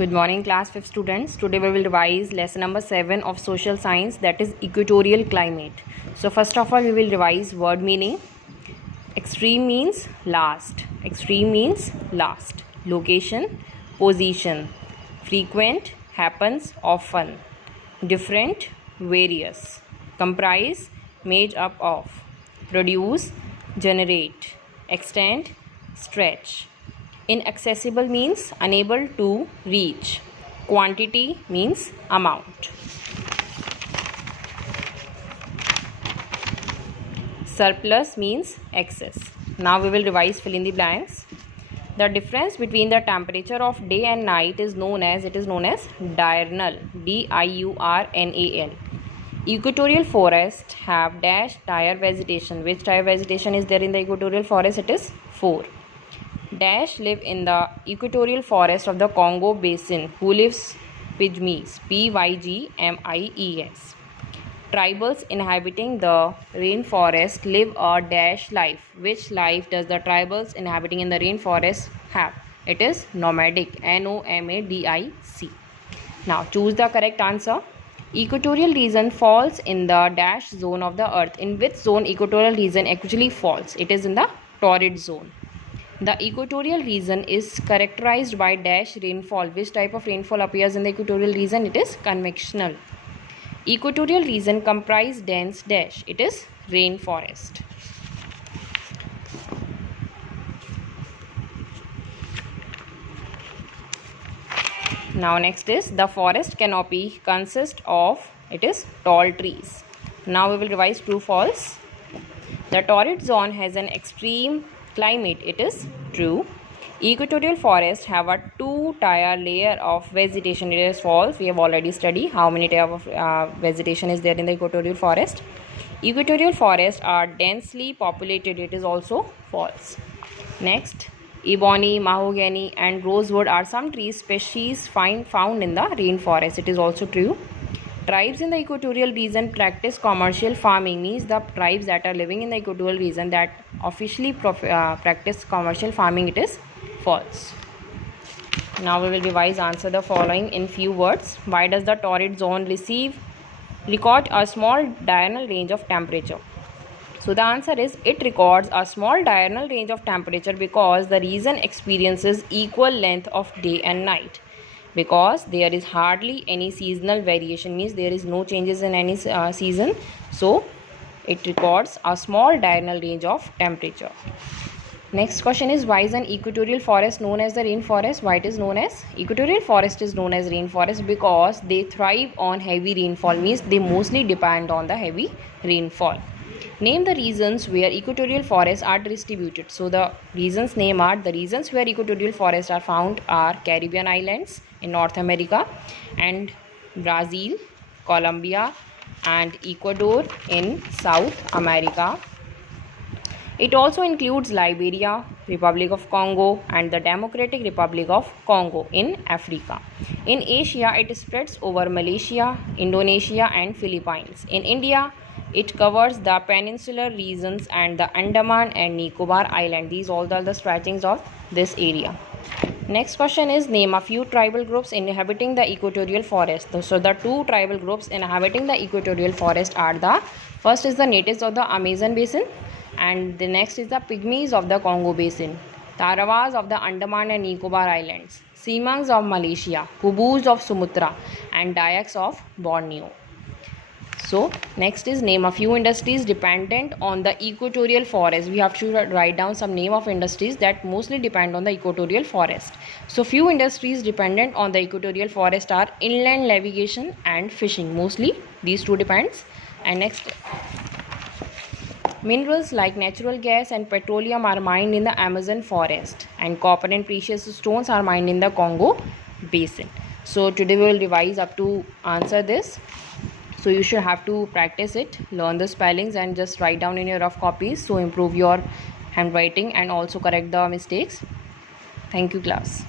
Good morning class 5 students. Today we will revise lesson number 7 of social science, that is equatorial climate. So first of all we will revise word meaning. Extreme means last. Extreme means last. Location, position. Frequent, happens often. Different, various. Comprise, made up of. Produce, generate. Extend, stretch. Inaccessible means unable to reach. Quantity means amount. Surplus means excess. Now we will revise fill in the blanks. The difference between the temperature of day and night is known as diurnal. D-I-U-R-N-A-L. Equatorial forests have dash dire vegetation. Which dire vegetation is there in the equatorial forest? It is 4. Dash live in the equatorial forest of the Congo basin. Who lives? Pygmies. P-Y-G-M-I-E-S. Tribals inhabiting the rainforest live a dash life. Which life does the tribals inhabiting in the rainforest have? It is nomadic. N-O-M-A-D-I-C. Now choose the correct answer. Equatorial region falls in the dash zone of the earth. In which zone equatorial region actually falls? It is in the torrid zone. The equatorial region is characterized by dash rainfall. Which type of rainfall appears in the equatorial region? It is convectional. Equatorial region comprise dense dash. It is rainforest. Now next is the forest canopy consists of, it is tall trees. Now we will revise true false. The torrid zone has an extreme climate. It is true. Equatorial forests have a 2-tier layer of vegetation. It is false. We have already studied how many types of vegetation is there in the equatorial forest. Equatorial forests are densely populated. It is also false. Next, ebony, mahogany and rosewood are some tree species found in the rainforest. It is also true. Tribes in the equatorial region practice commercial farming. Means the tribes that are living in the equatorial region that officially practice commercial farming. It is false. Now we will revise answer the following in few words. Why does the torrid zone record a small diurnal range of temperature? So the answer is it records a small diurnal range of temperature because the region experiences equal length of day and night. Because there is hardly any seasonal variation, means there is no changes in any season, so it records a small diurnal range of temperature. Next question is, why is an equatorial forest known as the rainforest? Why it is known as equatorial forest is known as rainforest? Because they thrive on heavy rainfall, means they mostly depend on the heavy rainfall. Name the regions where equatorial forests are distributed. So the regions name are, the regions where equatorial forests are found are Caribbean islands in North America and Brazil, Colombia and Ecuador in South America. It also includes Liberia, Republic of Congo and the Democratic Republic of Congo in Africa. In Asia, it spreads over Malaysia, Indonesia and Philippines. In India, it covers the peninsular regions and the Andaman and Nicobar Island. These all are the stretchings of this area. Next question is, name a few tribal groups inhabiting the equatorial forest. So the two tribal groups inhabiting the equatorial forest are the, first is the natives of the Amazon basin and the next is the pygmies of the Congo basin, Tarawas of the Andaman and Nicobar Islands, Semangs of Malaysia, Kubus of Sumatra and Dayaks of Borneo. So next is, name a few industries dependent on the equatorial forest. We have to write down some name of industries that mostly depend on the equatorial forest. So few industries dependent on the equatorial forest are inland navigation and fishing. Mostly these two depends. And next, minerals like natural gas and petroleum are mined in the Amazon forest and copper and precious stones are mined in the Congo basin. So today we will revise up to answer this. So you should have to practice it, learn the spellings and just write down in your rough copies. So improve your handwriting and also correct the mistakes. Thank you class.